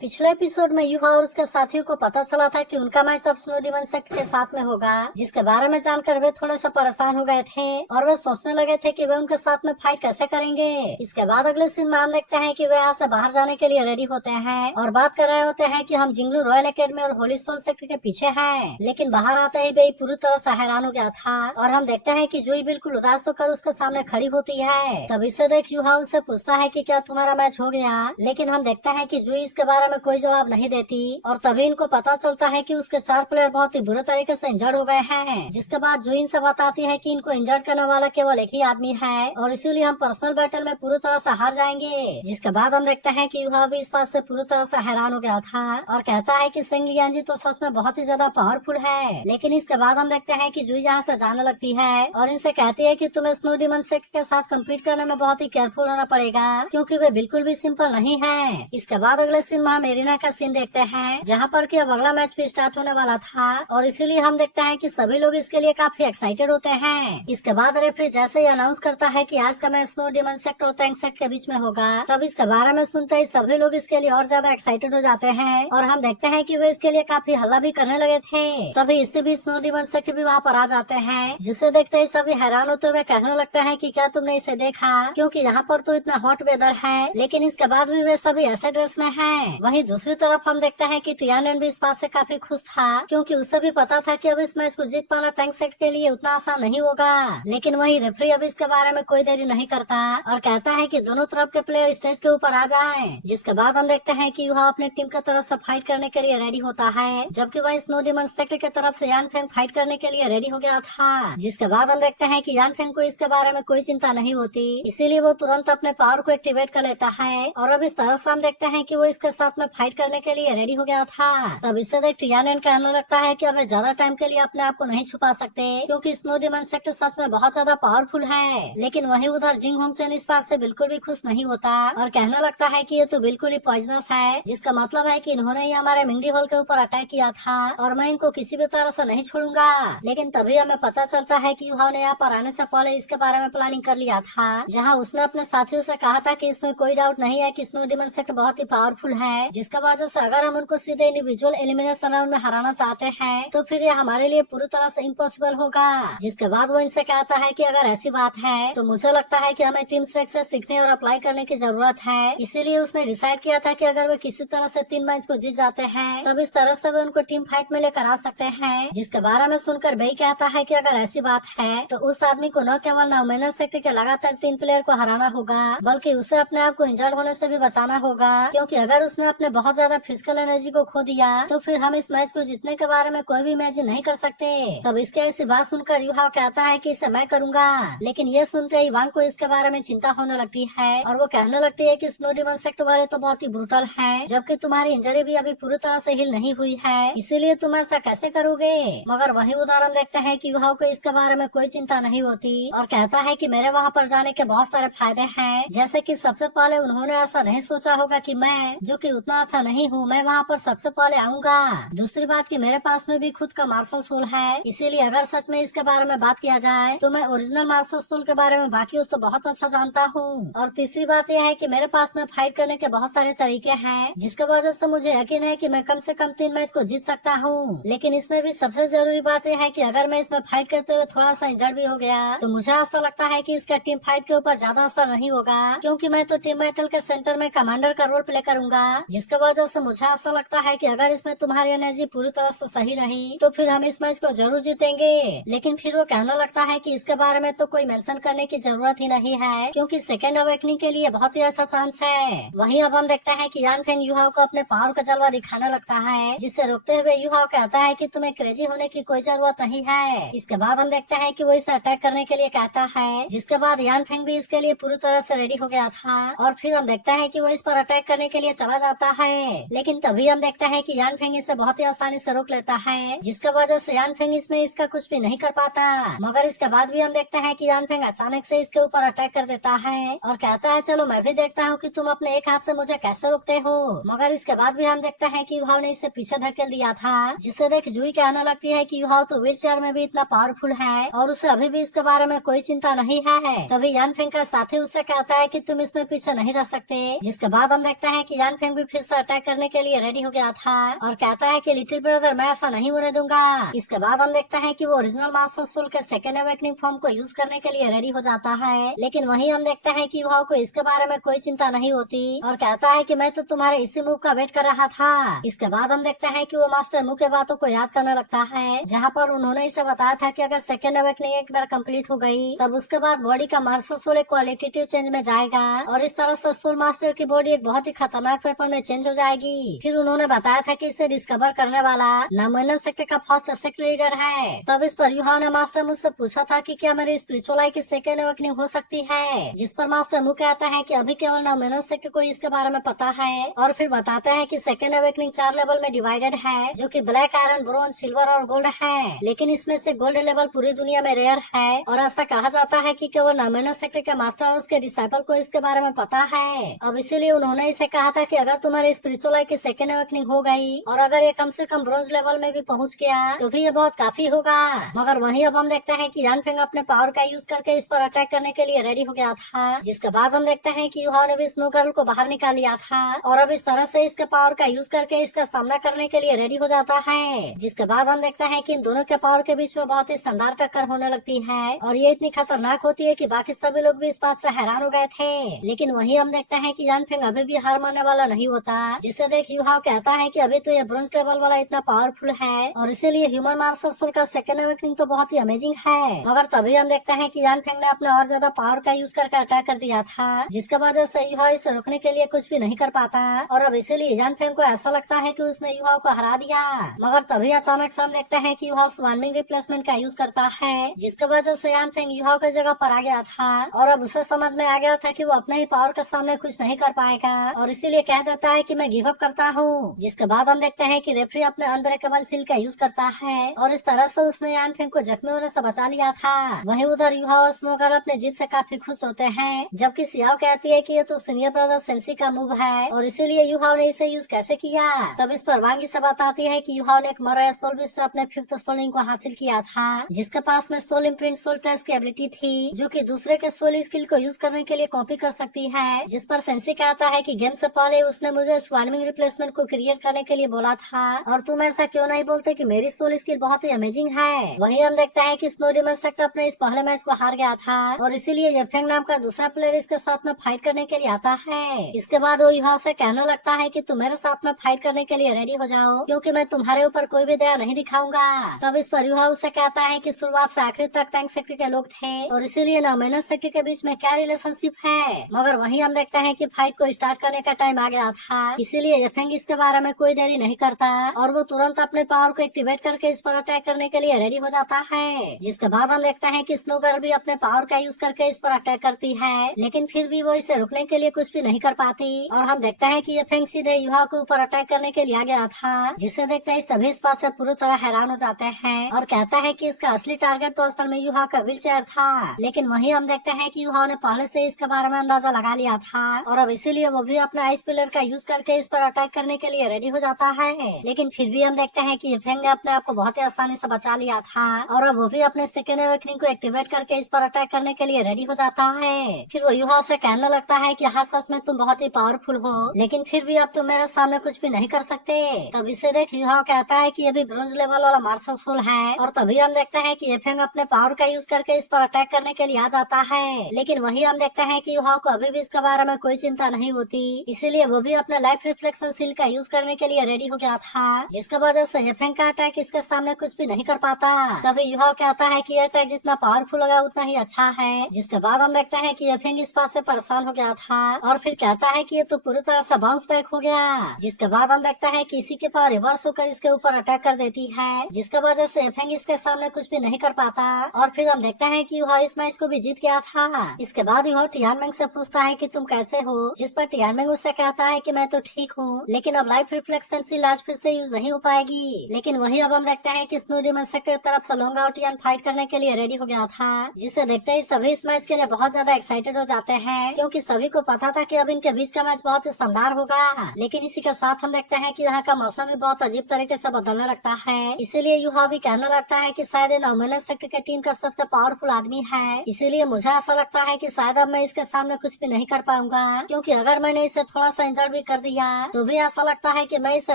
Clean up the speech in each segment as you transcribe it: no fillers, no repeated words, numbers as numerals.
पिछले एपिसोड में युहा और उसके साथियों को पता चला था कि उनका मैच अब स्नो डिमन सेक्ट के साथ में होगा, जिसके बारे में जानकर वे थोड़े से परेशान हो गए थे और वे सोचने लगे थे कि वे उनके साथ में फाइट कैसे करेंगे। इसके बाद अगले सीन में हम देखते हैं कि वे यहाँ से बाहर जाने के लिए रेडी होते हैं और बात कर रहे होते हैं कि हम जिंगलू रॉयल एकेडमी और होली स्टोन सेक्टर के पीछे हैं। लेकिन बाहर आते ही वे पूरी तरह से हैरान हो गया था और हम देखते हैं कि जूही बिल्कुल उदास होकर उसके सामने खड़ी होती है। तब इसे देख युहा उससे पूछता है कि क्या तुम्हारा मैच हो गया, लेकिन हम देखते हैं कि जूही इसके बारे में कोई जवाब नहीं देती और तभी इनको पता चलता है कि उसके 4 प्लेयर बहुत ही बुरे तरीके से इंजर्ड हो गए हैं। जिसके बाद जूही इनसे बताती है कि इनको इंजर्ड करने वाला केवल एक ही आदमी है और इसीलिए हम पर्सनल बैटल में पूरी तरह से हार जाएंगे। जिसके बाद हम देखते हैं कि युहा भी इस बात से पूरी तरह से हैरान हो गया था और कहता है कि सेंग लियांजी तो सच में बहुत ही ज्यादा पावरफुल है। लेकिन इसके बाद हम देखते हैं कि जूही यहाँ से जाने लगती है और इनसे कहती है कि तुम्हें स्नो डिमन सेक्ट के साथ कम्पीट करने में बहुत ही केयरफुल होना पड़ेगा, क्योंकि वे बिल्कुल भी सिंपल नहीं है। इसके बाद अगले सीन में हम एरिना का सीन देखते हैं, जहाँ पर कि अब अगला मैच भी स्टार्ट होने वाला था और इसीलिए हम देखते हैं कि सभी लोग इसके लिए काफी एक्साइटेड होते हैं। इसके बाद रेफरी जैसे ही अनाउंस करता है कि आज का मैच स्नो डिमन सेक्ट और टैंक सेक्ट के बीच में होगा, तब इसके बारे में सुनते ही सभी लोग इसके लिए और ज्यादा एक्साइटेड हो जाते हैं और हम देखते हैं कि वे इसके लिए काफी हल्ला भी करने लगे थे। तभी इससे भी स्नो डिमन सेक्ट भी वहाँ पर आ जाते हैं, जिसे देखते ही सभी हैरान होते हुए कहने लगते हैं कि क्या तुमने इसे देखा, क्योंकि यहाँ पर तो इतना हॉट वेदर है, लेकिन इसके बाद भी वे सभी ऐसे ड्रेस में हैं। वहीं दूसरी तरफ हम देखते हैं कि टियानन भी इस बात से काफी खुश था, क्योंकि उसे भी पता था कि अब इस मैच को जीत पाना टैंक सेक्ट के लिए उतना आसान नहीं होगा। लेकिन वहीं रेफरी अब इसके बारे में कोई देरी नहीं करता और कहता है कि दोनों तरफ के प्लेयर स्टेज के ऊपर आ जाएं। जिसके बाद हम देखते हैं कि युहा अपने टीम की तरफ से फाइट करने के लिए रेडी होता है, जबकि वही स्नो डिमन सेक्ट की तरफ से यान फेंग फाइट करने के लिए रेडी हो गया था। जिसके बाद हम देखते हैं कि यान फेंग को इसके बारे में कोई चिंता नहीं होती, इसीलिए वो तुरंत अपने पावर को एक्टिवेट कर लेता है और अब इस तरह से हम देखते हैं कि वो इसके साथ में फाइट करने के लिए रेडी हो गया था। तब इससे देख टियानन कहने लगता है कि अब ज्यादा टाइम के लिए अपने आप को नहीं छुपा सकते, क्योंकि स्नो डिमन सेक्ट सच में बहुत ज्यादा पावरफुल है। लेकिन वहीं उधर जिंग होंगचेन इस बात से बिल्कुल भी खुश नहीं होता और कहने लगता है कि ये तो बिल्कुल ही पॉइजनस है, जिसका मतलब है कि इन्होंने ही हमारे मिंगडी हॉल के ऊपर अटैक किया था और मैं इनको किसी भी तरह से नहीं छोड़ूंगा। लेकिन तभी हमें पता चलता है कि युहा ने यहाँ पर आने से पहले इसके बारे में प्लानिंग कर लिया था, जहाँ उसने अपने साथियों से कहा था कि इसमें कोई डाउट नहीं है कि स्नो डिमन सेक्ट बहुत ही पावरफुल है, जिसका वजह से अगर हम उनको सीधे इंडिविजुअल एलिमिनेशन राउंड में हराना चाहते हैं तो फिर ये हमारे लिए पूरी तरह से इम्पॉसिबल होगा। जिसके बाद वो इनसे कहता है कि अगर ऐसी बात है तो मुझे लगता है कि हमें टीम स्ट्रेक से सीखने और अप्लाई करने की जरूरत है। इसीलिए उसने डिसाइड किया था कि अगर वे किसी तरह से 3 मैच को जीत जाते हैं तब इस तरह से वे उनको टीम फाइट में लेकर आ सकते हैं। जिसके बारे में सुनकर बेई कहता है कि अगर ऐसी बात है तो उस आदमी को न केवल नवमेनन सेक्टर के लगातार 3 प्लेयर को हराना होगा, बल्कि उसे अपने आप को इंजर्ड होने से भी बचाना होगा, क्योंकि अगर उसने अपने बहुत ज्यादा फिजिकल एनर्जी को खो दिया तो फिर हम इस मैच को जीतने के बारे में कोई भी इमेजिन नहीं कर सकते। तब इसके ऐसी बात सुनकर युहा कहता है कि इसे मैं करूंगा, लेकिन ये सुनते ही वांग को इसके बारे में चिंता होने लगती है और वो कहने लगती है कि स्नो डिमन सेक्ट वाले तो बहुत ही ब्रूटल हैं, जबकि तुम्हारी इंजरी भी अभी पूरी तरह से हील नहीं हुई है, इसीलिए तुम ऐसा कैसे करोगे। मगर वही उदाहरण देखते हैं कि युहा को इसके बारे में कोई चिंता नहीं होती और कहता है कि मेरे वहाँ पर जाने के बहुत सारे फायदे हैं, जैसे कि सबसे पहले उन्होंने ऐसा नहीं सोचा होगा कि मैं, जो कि उतना अच्छा नहीं हूँ, मैं वहाँ पर सबसे पहले आऊंगा। दूसरी बात कि मेरे पास में भी खुद का मार्शल सोल है, इसीलिए अगर सच में इसके बारे में बात किया जाए तो मैं ओरिजिनल मार्शल सोल के बारे में बाकी उससे बहुत अच्छा जानता हूँ। और तीसरी बात यह है कि मेरे पास में फाइट करने के बहुत सारे तरीके हैं, जिसके वजह से मुझे यकीन है कि मैं कम से कम 3 मैच को जीत सकता हूँ। लेकिन इसमें भी सबसे जरूरी बात यह है कि अगर मैं इसमें फाइट करते हुए थोड़ा सा इंजर्ड भी हो गया तो मुझे ऐसा लगता है कि इसका टीम फाइट के ऊपर ज्यादा असर नहीं होगा, क्योंकि मैं तो टीम बैटल के सेंटर में कमांडर का रोल प्ले करूंगा, जिसके वजह से मुझे ऐसा लगता है कि अगर इसमें तुम्हारी एनर्जी पूरी तरह से सही रही तो फिर हम इस मैच को जरूर जीतेंगे। लेकिन फिर वो कहने लगता है कि इसके बारे में तो कोई मेंशन करने की जरूरत ही नहीं है, क्योंकि सेकंड अवेकनिंग के लिए बहुत ही अच्छा चांस है। वहीं अब हम देखते हैं कि यान फेंग युहा को अपने पावर का जलवा दिखाने लगता है, जिसे रोकते हुए युहा कहता है कि तुम्हें क्रेजी होने की कोई जरूरत नहीं है। इसके बाद हम देखते हैं कि वो इसे अटैक करने के लिए कहता है, जिसके बाद यान फेंग भी इसके लिए पूरी तरह से रेडी हो गया था और फिर हम देखते हैं कि वो इस पर अटैक करने के लिए चला जाता है। लेकिन तभी हम देखते हैं कि यान फेंग इसे बहुत ही आसानी से रोक लेता है, जिसके वजह से यान फेंग इसमें इसका कुछ भी नहीं कर पाता। मगर इसके बाद भी हम देखते हैं कि यान फेंग अचानक से इसके ऊपर अटैक कर देता है और कहता है चलो मैं भी देखता हूँ कि तुम अपने एक हाथ से मुझे कैसे रोकते हो। मगर इसके बाद भी हम देखते हैं कि युहा ने इसे पीछे धकेल दिया था, जिससे देख जूही कहने लगती है कि युहा तो व्हील चेयर में भी इतना पावरफुल है और उसे अभी भी इसके बारे में कोई चिंता नहीं है। तभी यान फेंग का साथी उससे कहता है कि तुम इसमें पीछे नहीं रह सकते। जिसके बाद हम देखते हैं कि यान फेंग भी फिर से अटैक करने के लिए रेडी हो गया था और कहता है कि लिटिल ब्रदर मैं ऐसा नहीं होने दूंगा। इसके बाद हम देखते हैं कि वो ओरिजिनल मास्टर सोल के सेकेंड अवेकनिंग फॉर्म को यूज करने के लिए रेडी हो जाता है, लेकिन वहीं हम देखते हैं कि युहाओ को इसके बारे में कोई चिंता नहीं होती और कहता है कि मैं तो तुम्हारे इसी मूव का वेट कर रहा था। इसके बाद हम देखते हैं कि वो मास्टर मुंह के बातों को याद करने लगता है, जहाँ पर उन्होंने इसे बताया था कि अगर सेकेंड अवेकनिंग एक बार कंप्लीट हो गई तब उसके बाद बॉडी का मास्टर सोल एक क्वालिटेटिव चेंज में जाएगा और इस तरह से सोल मास्टर की बॉडी एक बहुत ही खतरनाक वेपन में चेंज हो जाएगी। फिर उन्होंने बताया था कि इसे डिस्कवर करने वाला नॉमिनल सेक्टर का फर्स्ट सेक्टर लीडर है। तब इस पर युहाओ ने मास्टर मुझसे पूछा था कि क्या मेरी स्पिरिचुअल आई की सेकेंड अवेकनिंग हो सकती है, जिस पर मास्टर मुझे कहता है कि अभी केवल नॉमिनल सेक्टर को इसके बारे में पता है और फिर बताते हैं कि सेकेंड अवेकनिंग 4 लेवल में डिवाइडेड है, जो कि ब्लैक, आयरन, ब्रोंज, सिल्वर और गोल्ड है, लेकिन इसमें से गोल्ड लेवल पूरी दुनिया में रेयर है और ऐसा कहा जाता है कि केवल नॉमिनल सेक्टर के मास्टर और उसके डिसाइपल को इसके बारे में पता है। अब इसीलिए उन्होंने इसे कहा था कि अगर तुम्हारे स्पिरिचुअल आई की सेकेंड अवेकनिंग हो गई और अगर ये कम से कम ब्रोंज लेवल में भी पहुंच गया तो भी ये बहुत काफी होगा। मगर वहीं अब हम देखते हैं कि यान फेंग अपने पावर का यूज करके इस पर अटैक करने के लिए रेडी हो गया था, जिसके बाद हम देखते हैं कि युहाओ ने भी स्नो गर्ल को बाहर निकाल लिया था और अब इस तरह से इसके पावर का यूज करके इसका सामना करने के लिए रेडी हो जाता है। जिसके बाद हम देखते हैं कि इन दोनों के पावर के बीच में बहुत ही शानदार टक्कर होने लगती है और ये इतनी खतरनाक होती है कि बाकी सभी लोग भी इस बात से हैरान हो गए थे। लेकिन वहीं हम देखते हैं कि यान फेंग अभी भी हार मानने वाला नहीं होता, जिसे देख युहाओ कहता है कि अभी तो ये ब्रोंज लेवल वाला इतना पावरफुल है और इसीलिए ह्यूमन मार्शल सोल का सेकेंड अवेकनिंग तो बहुत ही अमेजिंग है। मगर तभी हम देखते हैं कि यान फेंग ने अपने और ज्यादा पावर का यूज करके अटैक कर दिया था, जिसके वजह से युहाओ इसे रोकने के लिए कुछ भी नहीं कर पाता और अब इसीलिए यान फेंग को ऐसा लगता है कि उसने युहाओ को हरा दिया। मगर तभी अचानक से हम देखते हैं कि युहाओ स्वार्मिंग रिप्लेसमेंट का यूज करता है, जिसके वजह से यान फेंग युहाओ की जगह पर आ गया था और अब उसे समझ में आ गया था कि वो अपने ही पावर के सामने कुछ नहीं कर पाएगा और इसीलिए कह देता है कि मैं गिव अप करता हूँ। जिसके बाद हम देखते हैं कि रेफरी अपने अनब्रेकेबल सील का यूज करता है और इस तरह से उसने यान फेंग को जख्मी होने से बचा लिया था। वहीं उधर युहाओ और स्नो गर्ल अपने जीत से काफी खुश होते हैं, जबकि सियाओ कहती है कि ये तो सीनियर ब्रदर सेंसी का मूव है और इसीलिए युहाओ ने इसे यूज कैसे किया। तब इस पर वांगी से बताती है कि युहाओ ने एक मरा सोल बीज से अपने फिफ्थ सोलिंग को हासिल किया था, जिसके पास में सोल इम्प्रिंट सोल ट्रेस की एबिलिटी थी, जो कि दूसरे के सोल स्किल को यूज करने के लिए कॉपी कर सकती है। जिस पर सेंसी कहता है कि गेम से पहले उसने मुझे स्वार्मिंग रिप्लेसमेंट को क्रिएट करने के लिए बोला था और तुम ऐसा क्यों नहीं बोलते कि मेरी सोल स्किल बहुत ही अमेजिंग है। वहीं हम देखते हैं कि स्नो डिमन सेक्टर अपने इस पहले मैच को हार गया था और इसीलिए येफेंग नाम का दूसरा प्लेयर इसके साथ में फाइट करने के लिए आता है। इसके बाद वो युहाओ से कहने लगता है कि तुम मेरे साथ में फाइट करने के लिए रेडी हो जाओ, क्योंकि मैं तुम्हारे ऊपर कोई भी दया नहीं दिखाऊंगा। तब इस पर युहाओ से कहता है कि शुरुआत से आखिर तक टैंक सेक्टर के लोग थे और इसीलिए नॉमिनल सेक्टर के बीच में क्या रिलेशनशिप है। मगर वहीं हम देखते हैं कि फाइट को स्टार्ट करने का टाइम आ गया था, इसीलिए येफेंग इसके बारे में कोई देरी नहीं करता और वो तुरंत अपने पावर को एक्टिवेट करके इस पर अटैक करने के लिए रेडी हो जाता है। जिसके बाद हम देखते हैं कि स्नो गर्ल भी अपने पावर का यूज करके इस पर अटैक करती है, लेकिन फिर भी वो इसे रुकने के लिए कुछ भी नहीं कर पाती और हम देखते हैं कि येफेंग सीधे युहाओ के ऊपर अटैक करने के लिए आ गया था, जिसे देखते ही सभी इस बात से पूरी तरह हैरान हो जाते हैं और कहता है कि इसका असली टारगेट तो असल में युहाओ का व्हील चेयर था। लेकिन वहीं हम देखते हैं कि युहाओ ने पहले से इसके बारे में अंदाजा लगा लिया था और अब इसीलिए वो भी अपना आइस पिलर का यूज करके इस पर अटैक करने के लिए रेडी हो जाता है। लेकिन फिर भी हम देखते हैं कि येफेंग ने अपने आप को बहुत ही आसानी से बचा लिया था और अब वो भी अपने सेकेंड अवेकनिंग को एक्टिवेट करके इस पर अटैक करने के लिए रेडी हो जाता है। फिर वो युहाओ से कहने लगता है कि हाँ सच में तुम बहुत ही पावरफुल हो, लेकिन फिर भी अब तुम मेरे सामने कुछ भी नहीं कर सकते। तब इसे देख युहाओ कहता है कि ये भी ब्रोंज लेवल वाला मार्शल सोल है और तभी हम देखते हैं कि येफेंग अपने पावर का यूज करके इस पर अटैक करने के लिए आ जाता है। लेकिन वही हम देखते हैं कि युहाओ को अभी भी इसके बारे में कोई चिंता नहीं होती, इसीलिए वो भी अपने लाइफ रिफ्लेक्शन सील का यूज करने के लिए रेडी हो गया था, जिसके वजह से येफेंग का अटैक इसके सामने कुछ भी नहीं कर पाता। तभी युहाओ कहता है कि अटैक जितना पावरफुल होगा उतना ही अच्छा है। जिसके बाद हम देखते हैं कि येफेंग इस बात से परेशान हो गया था और फिर कहता है कि ये तो पूरी तरह से बाउंस बैक हो गया। जिसके बाद हम देखते हैं कि इसी के पावर रिवर्स होकर इसके ऊपर अटैक कर देती है, जिसके वजह से येफेंग इसके सामने कुछ भी नहीं कर पाता और फिर हम देखते हैं कि युहाओ इस मैच को भी जीत गया था। इसके बाद युहाओ टियानमेंग से पूछता है कि तुम कैसे हो, जिस पर टियानमेंग उससे कहता है कि मैं तो ठीक हूँ, लेकिन अब लाइफ रिफ्लेक्शन सील आज फिर से यूज नहीं हो पाएगी। लेकिन वही अब हम देखते हैं कि स्नो डिमन सेक्टर तरफ से लोंग आउट टियान फाइट करने के लिए रेडी हो गया था, जिसे देखते ही सभी इस मैच के लिए बहुत ज्यादा एक्साइटेड हो जाते हैं, क्योंकि सभी को पता था कि अब इनके बीच का मैच बहुत ही शानदार होगा। लेकिन इसी के साथ हम देखते हैं कि यहाँ का मौसम भी बहुत अजीब तरीके से बदलने लगता है, इसीलिए युहाओ भी कहने लगता है कि शायद नॉमिनल सेक्टर के टीम का सबसे पावरफुल आदमी है, इसीलिए मुझे ऐसा लगता है कि शायद अब मैं इसके सामने कुछ भी नहीं कर पाऊंगा, क्योंकि अगर मैंने इसे थोड़ा सा इंजर्ड भी कर दिया तो भी ऐसा लगता है कि मैं इसे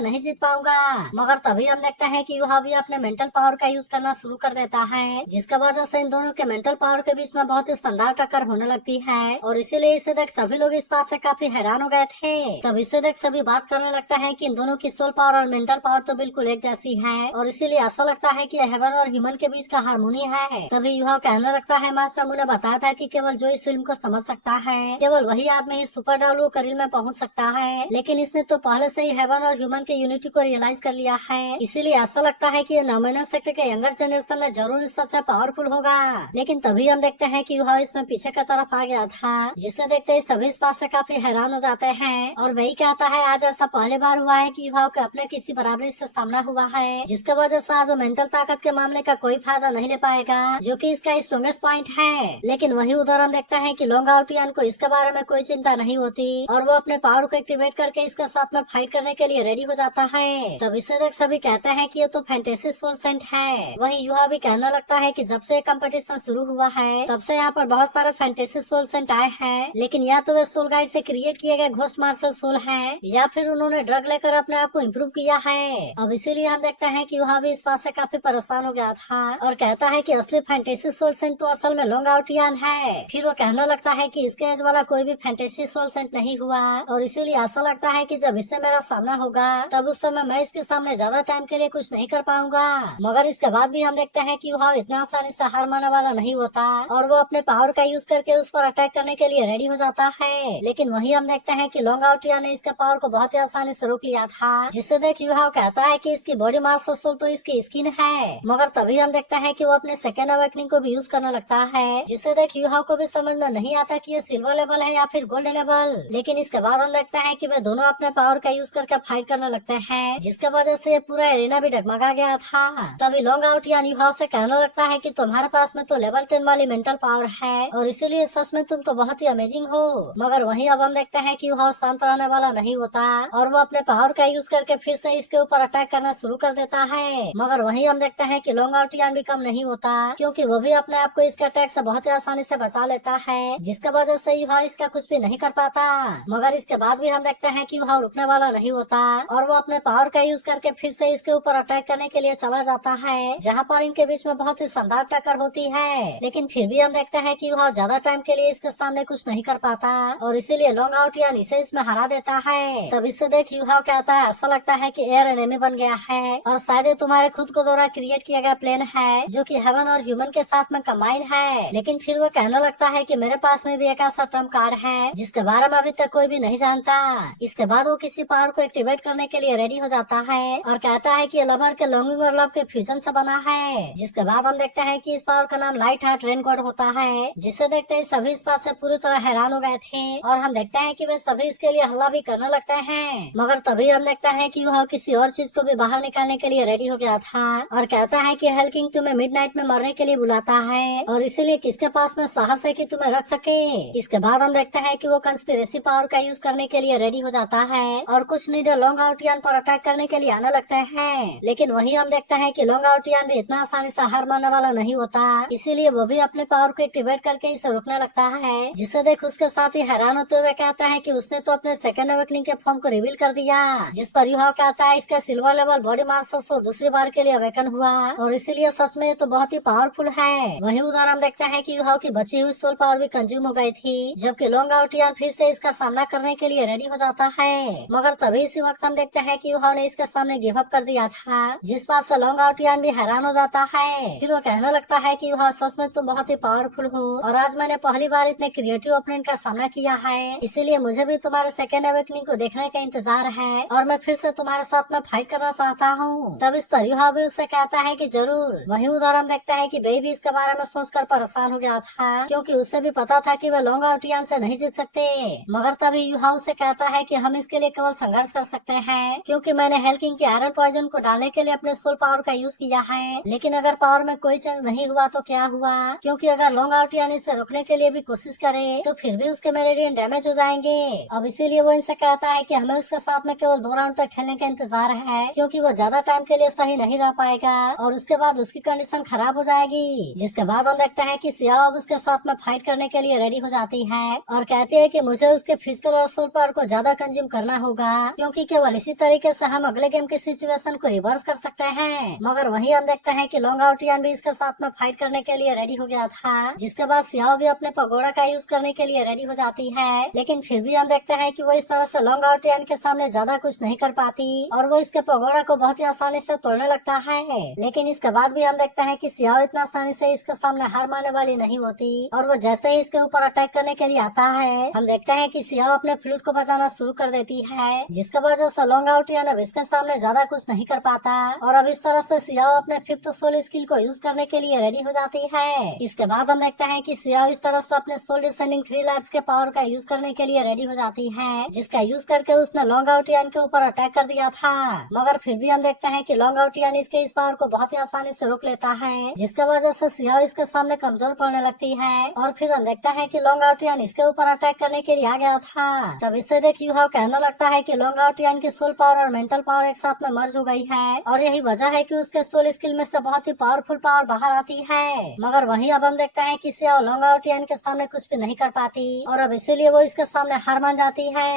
नहीं जीत पाऊंगा। मगर तभी हम देखते हैं कि युहा भी अपने मेंटल पावर का यूज करना शुरू कर देता है, जिसका वजह से इन दोनों के मेंटल पावर के बीच में बहुत ही शानदार टक्कर होने लगती है। और इसीलिए इसे देख सभी लोग इस बात से काफी हैरान हो गए थे। तब इसे देख सभी बात करने लगता है कि इन दोनों की सोल पावर और मेंटल पावर तो बिल्कुल एक जैसी है, और इसीलिए ऐसा लगता है कि हेवन और ह्यूमन के बीच का हारमोनी है। तभी युहा कहने लगता है, मास्टर मुझे बताया था कि केवल जो इस फिल्म को समझ सकता है, केवल वही आदमी इस सुपर डब्ल्यू करील में पहुंच सकता है। लेकिन इसने तो पहले से ही हेवन और ह्यूमन के यूनिटी को रियलाइज कर लिया है, इसीलिए ऐसा लगता है कि ये नॉमिनल सेक्टर के यंगर जनरेशन में जरूर सबसे पावरफुल होगा। लेकिन तभी हम देखते हैं कि युहा इसमें पीछे की तरफ आ गया था, जिसे देखते ही सभी इस बात से काफी हैरान हो जाते हैं। और वही कहता है, आज ऐसा पहली बार हुआ है कि युवा के अपने किसी बराबरी से सामना हुआ है, जिसके वजह से आज वो मेंटल ताकत के मामले का कोई फायदा नहीं ले पाएगा, जो कि इसका स्ट्रॉन्गेस्ट पॉइंट है। लेकिन वही उधर हम देखते हैं कि लोंगाउटियन को इसके बारे में कोई चिंता नहीं होती और वो अपने पावर को एक्टिवेट करके इसके साथ में फाइट करने के लिए रेडी हो जाता है। तब इसे देख सभी कहते हैं कि ये तो फैंटेसी सोल सेंट है। वही युवा भी कहने लगता है कि जब से कंपटीशन शुरू हुआ है तब से यहाँ पर बहुत सारे फैंटेसी सोल सेंट आए हैं, लेकिन या तो वे सोल गाइड से क्रिएट किए गए घोस्ट मार्शल सोल है, या फिर उन्होंने ड्रग लेकर अपने आप को इम्प्रूव किया है। अब इसीलिए हम देखते हैं कि वहाँ भी इस बात से काफी परेशान हो गया था और कहता है कि असली फैंटेसी सोल सेंट तो असल में लोंगाउटियन है। फिर वो कहने लगता है कि इसके एज वाला कोई भी फैंटेसी सोल सेंट नहीं हुआ, और इसीलिए ऐसा लगता है कि जब इससे मेरा सामना होगा तब उस समय मैं इसके सामने ज्यादा टाइम के लिए कुछ नहीं कर पाऊंगा। मगर इसके बाद भी हम देखते हैं कि वह इतना आसानी से हार मानने वाला नहीं होता और वो अपने पावर का यूज करके उस पर अटैक करने के लिए रेडी हो जाता है। लेकिन वही हम देखते हैं कि लोंगाउटियन ने इसके पावर को बहुत ही आसानी से रोक लिया था, जिससे देख युवा कहता है कि इसकी बॉडी मास सोल तो इसकी स्किन है। मगर तभी हम देखते हैं कि वो अपने सेकेंड अवेकनिंग को भी यूज करने लगता है, जिससे देख युवा को भी समझ में नहीं आता कि ये सिल्वर लेवल है या फिर गोल्ड लेवल। लेकिन इसके बाद हम देखते हैं कि वे दोनों अपने पावर का यूज करके फाइट करने लगते हैं, जिसके वजह से पूरा एरिना भी डगमगा गया था। तभी लोंगाउटियन युवा से कहने लगता है कि तुम्हारे पास में तो लेवल 10 वाली मेंटल पावर है और इसीलिए सच में तुम तो बहुत ही अमेजिंग हो। मगर वही अब हम देखते हैं कि युवा शांत रहने वाला नहीं होता और वो अपने पावर का यूज करके फिर से इसके ऊपर अटैक करना शुरू कर देता है। मगर वही हम देखते हैं कि लोंगाउटियन भी कम नहीं होता, क्योंकि वो भी अपने आप को इसके अटैक से बहुत ही आसानी से बचा लेता है, जिसके वजह से युवा इसका कुछ भी नहीं कर पाता। मगर इसके बाद भी हम देखते हैं कि युवा रुकने वाला नहीं होता और वो अपने पावर का यूज करके फिर से इसके ऊपर अटैक करने के लिए चला जाता है, जहाँ पर इनके बीच में बहुत ही शानदार टक्कर होती है। लेकिन फिर भी हम देखते हैं कि युवा ज्यादा टाइम के लिए इसके सामने कुछ नहीं कर पाता और इसीलिए लोंगाउटियन इसे इसमें हरा देता है। तब इससे देख युवा कहता है, ऐसा लगता है कि एयर एनिमी बन गया है और शायद ये तुम्हारे खुद को द्वारा क्रिएट किया गया प्लेन है, जो कि हेवन और ह्यूमन के साथ में कंबाइन है। लेकिन फिर वो कहने लगता है कि मेरे पास में भी एक ऐसा ट्रम्प कार्ड है जिसके बारे में अभी तक कोई भी नहीं जानता। इसके बाद वो किसी पावर को एक्टिवेट करने के लिए रेडी हो जाता है और कहता है कि ये लवर के लॉन्गिंग और लव के फ्यूजन से बना है। जिसके बाद हम देखते हैं कि इस पावर का नाम लाइट हार्ट रेन गॉड होता है, जिसे देखते ही सभी इस बात से पूरी तरह हैरान हो गए थे और हम देखते हैं कि वे सभी इसके लिए हल्ला भी करने लगते हैं। मगर तभी हम देखते हैं कि वह किसी और चीज को भी बाहर निकालने के लिए रेडी हो गया था और कहता है कि हेल किंग तुम्हें मिडनाइट में मरने के लिए बुलाता है और इसीलिए किसके पास में साहस है कि तुम्हें रख सके। इसके बाद हम देखते हैं कि वो कंस्पिरेसी पावर का यूज करने के लिए रेडी हो जाता है और कुछ नीडर लोंगाउटियन पर अटैक करने के लिए आने लगते हैं। लेकिन वही हम देखते हैं कि लोंगाउटियन भी इतना आसानी से हार मानने वाला नहीं होता, इसीलिए वो भी अपने पावर को एक्टिवेट करके इसे रोकने लगता है, जिसे देख उसके साथ ही हैरान होते हुए कहता है कि उसने तो अपने सेकंड अवेकनिंग के फॉर्म को रिवील कर दिया, जिस पर युवा कहता है इसका सिल्वर लेवल बॉडी मास दूसरी बार के लिए अवेकन हुआ और इसीलिए सच में तो बहुत ही पावरफुल है। वही उधर हम देखते हैं कि युवा की बची हुई सोल पावर भी कंज्यूम हो गई थी, जबकि लोंगाउटियन फिर से इसका सामना करने के लिए रेडी हो जाता है। मगर तभी इसी वक्त हम देखते हैं कि युवा ने इसके सामने गिव अप कर दिया था, जिस बात से लोंगाउटियन भी हैरान हो जाता है। फिर वो कहने लगता है कि युवा सच में तुम बहुत ही पावरफुल हो और आज मैंने पहली बार इतने क्रिएटिव ओपोनेंट का सामना किया है, इसीलिए मुझे भी तुम्हारे सेकेंड अवेकनिंग को देखने का इंतजार है और मैं फिर से तुम्हारे साथ में फाइट करना चाहता हूँ। तब इस पर युवा भी उससे कहता है कि जरूर। वही उधर हम देखते हैं कि बेबी इसके बारे में सोचकर परेशान हो गया था, क्योंकि उसे भी पता था कि वे लोंगाउटियन से नहीं जीत सकते। मगर तभी युवा उसे कहता है कि हम इसके लिए केवल संघर्ष कर सकते हैं, क्योंकि मैंने हेल किंग के आयरन पॉइजन को डालने के लिए अपने सोल पावर का यूज किया है। लेकिन अगर पावर में कोई चेंज नहीं हुआ तो क्या हुआ, क्योंकि अगर लोंगाउटियन इसे रोकने के लिए भी कोशिश करे तो फिर भी उसके मेरिडियन डैमेज हो जाएंगे। अब इसीलिए वो इनसे कहता है कि हमें उसके साथ में केवल 2 राउंड तक खेलने का इंतजार है, क्योंकि वो ज्यादा टाइम के लिए सही नहीं रह पाएगा और उसके बाद उसकी कंडीशन खराब हो जाएगी। जिसके बाद हम देखते हैं कि सिया अब उसके साथ में फाइट करने के लिए रेडी हो जाती है और कहती है कि मुझे उसके फिजिकल और सोल पावर को ज्यादा कंज्यूम करना होगा, क्योंकि केवल इसी तरीके से हम अगले गेम की सिचुएशन को रिवर्स कर सकते हैं। मगर वहीं हम देखते हैं कि लोंग आउटियन भी इसके साथ में फाइट करने के लिए रेडी हो गया था, जिसके बाद सियाओ भी अपने पगोड़ा का यूज करने के लिए रेडी हो जाती है। लेकिन फिर भी हम देखते हैं कि वो इस तरह से लोंग आउटियन के सामने ज्यादा कुछ नहीं कर पाती और वो इसके पगोड़ा को बहुत ही आसानी से तोड़ने लगता है। लेकिन इसके बाद भी हम देखते हैं कि सियाओ इतना आसानी से इसके सामने हार मानने वाली नहीं होती और वो जैसे ही इसके ऊपर अटैक करने के लिए आता है, हम देखते हैं कि सियाओ अपने फ्लूट को बजाना शुरू कर देती है, जिसके वजह से लोंग आउटियन अब इसके सामने ज्यादा कुछ नहीं कर पाता और अब इस तरह से सियाओ अपने फिफ्थ सोल स्किल को यूज करने के लिए रेडी हो जाती है। इसके बाद हम देखते हैं कि सियाओ इस तरह से अपने सोल डिसेंडिंग 3 लाइफ्स के पावर का यूज करने के लिए रेडी हो जाती है, जिसका यूज करके उसने लोंग आउटियन के ऊपर अटैक कर दिया था। मगर फिर भी हम देखते हैं कि लोंग आउटियन इसके इस पावर को बहुत ही आसानी से रोक लेता है, जिसके वजह से सियाओ इसके सामने कमजोर पड़ने लगती है और फिर हम देखते हैं कि लोंग आउटियन इसके ऊपर अटैक करने के लिए आ गया था। तब इससे देख यू हाव कहने लगता है कि लोंग आउटियन की सोल पावर और मेंटल पावर एक साथ में मर्ज हो गई है और यही वजह है कि उसके सोल स्किल में से बहुत ही पावरफुल पावर बाहर आती है। मगर वहीं अब हम देखते हैं कि सियाओ लोंग आउटियन के सामने कुछ भी नहीं कर पाती और अब इसीलिए वो इसके सामने हार मान जाती है।